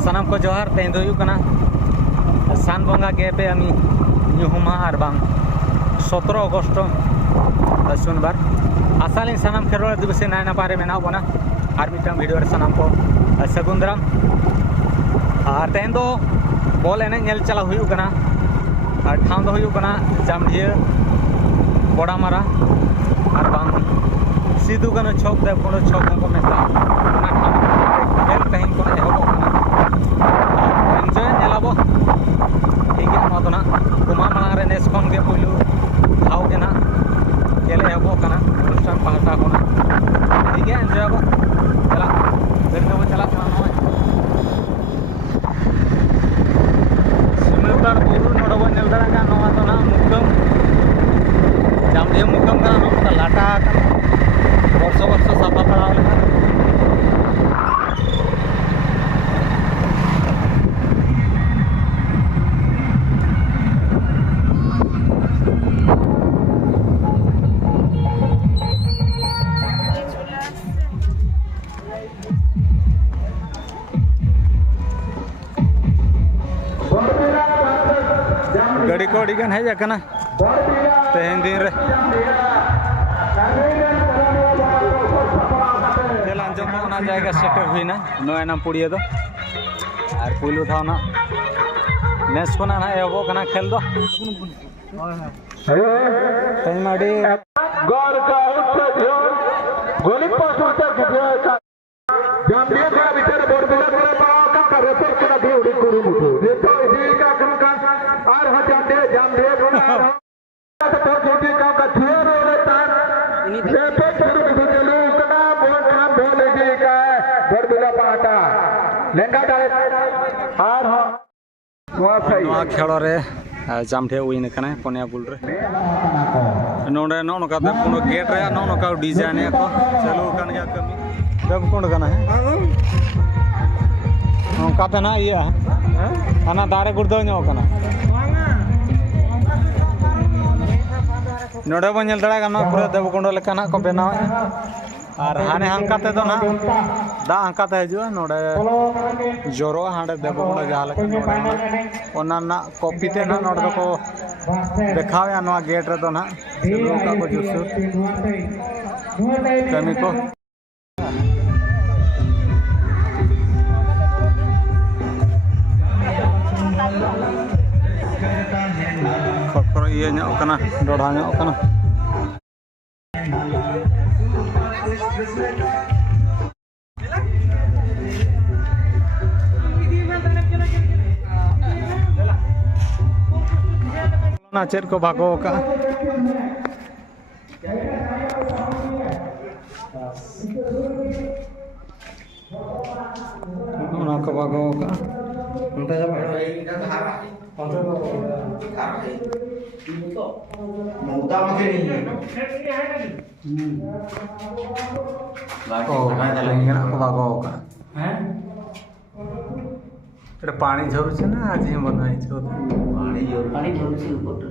सानाम को जोहार तेन दो सान बंगा गेपे आमी ᱧᱩᱦᱩᱢᱟ ᱟᱨ ᱵᱟᱝ 17 अगस्त शनिवार आसाली सानाम खेलोड़ दिवस नाय नपाय रे मेना बना और मिटन वीडियो रे सानाम को सगुन दाराम और तेन दो बॉल एने नेल चला हुयु कना और ठाव दो हुयु कना जामढिया बड़ामारा और बांग सिदु कनो छक दे कोनो छक को मेता ना ठाव खेल तहिन को एहबो कना एंजॉय नेलाबो ठीक है नो तो ना कुमा मांग रे नेस कोन के पुलु ठाव के ना खेल एहबो कना अनुष्ठान पाहटा कोना ठीक है एंजॉय बो चला फिर तो चला सिमलपार बुरु नोडबो नेलदारा का नोवा तो ना मुकम जामढिया मुकम का नो लाटा वर्ष वर्ष साफा पड़ाव लेका गाड़ी को अड़ीगान हेज आकना तेहन दिन रे खेल अंजम ओना जायगा सेटर हुईना नयना पुड़िया दो और पुलु था ना नेस कोना ना एबो कना खेल दो तेन माडी गौर का उत्तर ध्यान गोली पास उत्तर गिया का जामडिया का भीतर बोरबिला करे पाओ का रेपर करा दे उड़ी कुरु मुठो देखो इसी का कम का आर ह जामडिया कोना तो छोटी का थियर रे तार रेपर करू बिदु चलू कना बोल का बोलेगी का बोरबिला पाटा लेंगा डाले आर ह नोआ खेलो रे जामढिया उइन कना पनिया बुल रे नोडे नो नका दे पुनो गेट रे नो नका डिजाइन को चलो कन गया कमी तब कोण कना है नोका पे ना ये आना दारे गुर्दो नो कना नोडे बन नेल दड़ा कना पूरा देव कोंड लेकना को बनाव और हाने हंकाते तो ना दा हंकाते हजु नोडे जोरो हांडे देव कोंड जहाले ओना ना कॉपी ते ना नोडे को देखावे नवा गेट रे तो ना चलो का को जुसु कमी को खखरो ये ᱧᱚᱜ कना डोढ़ा ᱧᱚᱜ कना ना चेर को भागो का ना को भागो का उनता जा मुद्दा मुझे नहीं है को लेंगे ना को भागो का हैं एटा पानी झरू छे ना आज ही बनाई छो पानी झरू छे ऊपर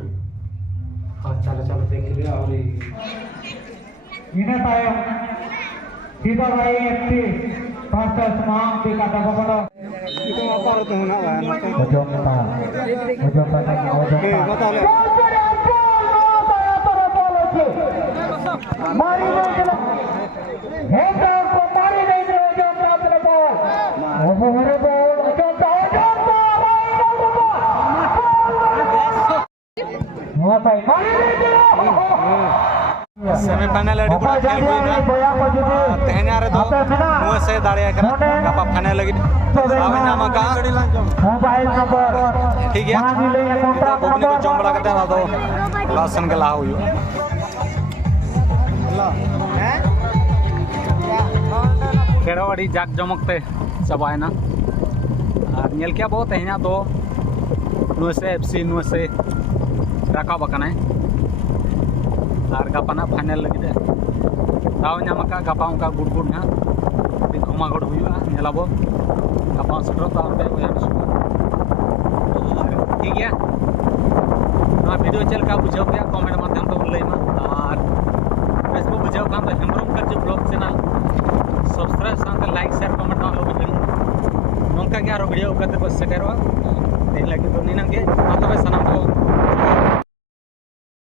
हां चलो चलो देख ले और इने पायो सीधा भाई एफटी पांच समाम के काटा पकड़ो इको अपर तो ना ओजोता के बता ले मारी नहीं चला हे तो को मारी नहीं दे ओजोता तेरे बॉल वो मेरे बॉल ओजोता वो भाई मारी नहीं दे सेमीफाइनल एडी पूरा खेल हुई ना तेहना रे दो मुए से दाड़िया करा गापा फाइनल लगी आवे नामा का मोबाइल नंबर ठीक है तो बबनी को चंबड़ा करते ना दो राशन के ला हुई खेड़वाड़ी जाक जमकते चबाय ना और नेल क्या बहुत तेहना दो नुए से एफसी नुए से राका बकना और गापाना फाइनल लगी दे दाव नामका गापा उनका गुड़ ना घुमा गुड़ हुआ नेलाबो गापा सेटर तार पे होया ठीक है ना वीडियो चल का बुझाव गया कमेंट माध्यम तो लई मा और फेसबुक बुझाव ᱵᱟᱠᱷᱟᱱ ᱫᱚ ᱦᱮᱢᱵᱨᱚᱢ ᱠᱟᱨᱡᱤ ᱵᱞᱚᱜ ᱪᱮᱱᱮᱞ सब्सक्राइब साथ लाइक शेयर कमेंट ᱟᱞᱚ ᱵᱤᱱ ᱱᱚᱝᱠᱟ ᱜᱮ ᱟᱨᱚ ᱵᱷᱤᱰᱤᱭᱳ ᱠᱟᱛᱮ ᱵᱚ ᱥᱮᱴᱮᱨᱚᱜᱼᱟ ᱛᱮᱦᱮᱧ ᱞᱟᱹᱜᱤᱫ ᱫᱚ ᱱᱤᱱᱟᱹᱜ ᱜᱮ ᱢᱟ ᱛᱚᱵᱮ ᱥᱟᱱᱟᱢ